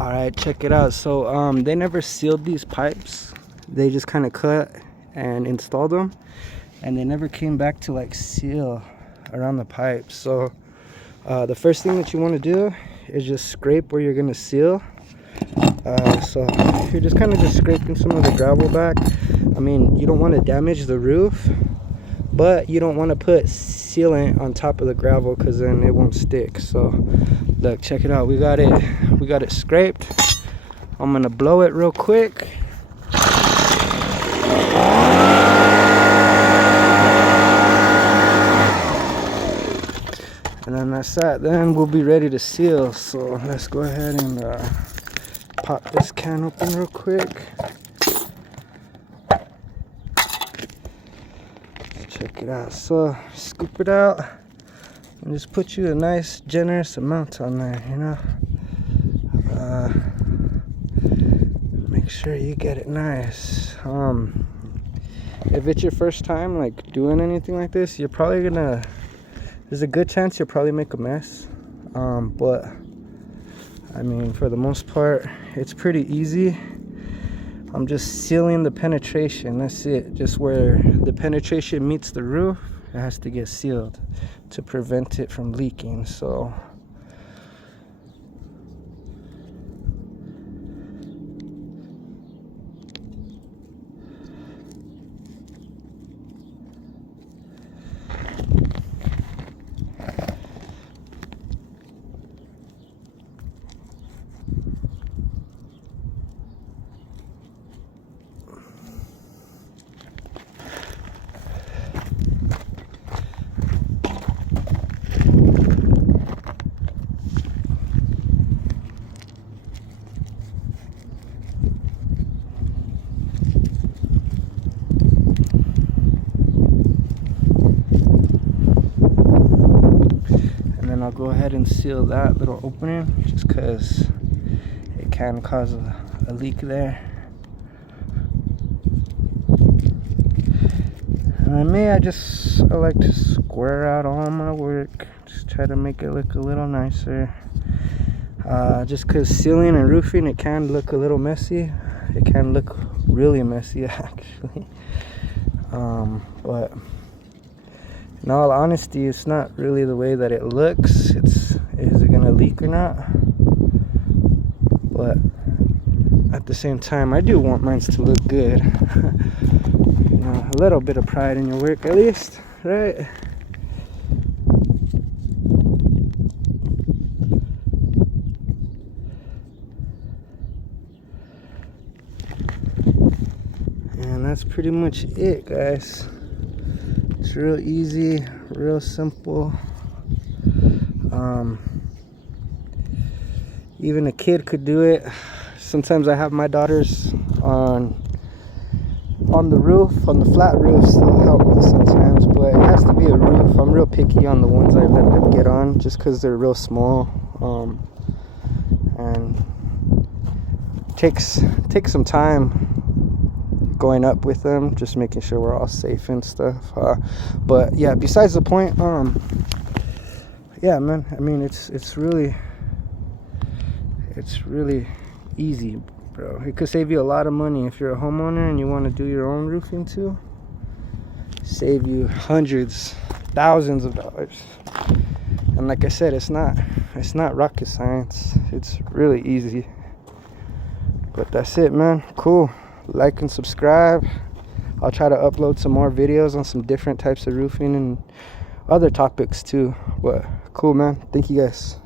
All right, check it out. So they never sealed these pipes. They just kind of cut and installed them, and they never came back to like seal around the pipes. So the first thing that you want to do is just scrape where you're gonna seal. So you're just kind of just scraping some of the gravel back. I mean, you don't want to damage the roof, but you don't want to put sealant on top of the gravel because then it won't stick. So look, check it out. We got it scraped. I'm gonna blow it real quick. And then that's that. Then we'll be ready to seal. So let's go ahead and pop this can open real quick. Check it out. So scoop it out and just put you a nice generous amount on there, you know. Make sure you get it nice. If it's your first time like doing anything like this, you're probably gonna, there's a good chance you'll probably make a mess, but I mean, for the most part it's pretty easy. I'm just sealing the penetration. That's it. Just where the penetration meets the roof, it has to get sealed to prevent it from leaking. So I'll go ahead and seal that little opening just because it can cause a leak there. And I like to square out all my work, just try to make it look a little nicer. Just because sealing and roofing, it can look a little messy. It can look really messy actually. But in all honesty, it's not really the way that it looks. Is it gonna leak or not? But at the same time, I do want mine to look good. You know, a little bit of pride in your work at least, right? And that's pretty much it, guys. It's real easy, real simple. Even a kid could do it. Sometimes I have my daughters on the roof, on the flat roofs. They'll help me sometimes, but it has to be a roof. I'm real picky on the ones I let them get on, just because they're real small. And takes some time going up with them, just making sure we're all safe and stuff. But yeah, besides the point, yeah, man, I mean, it's really easy, bro. It could save you a lot of money if you're a homeowner and you want to do your own roofing too. Save you hundreds, thousands of dollars. And like I said, it's not rocket science. It's really easy. But that's it, man. Cool. Like and subscribe. I'll try to upload some more videos on some different types of roofing and other topics too. But cool, man. Thank you guys.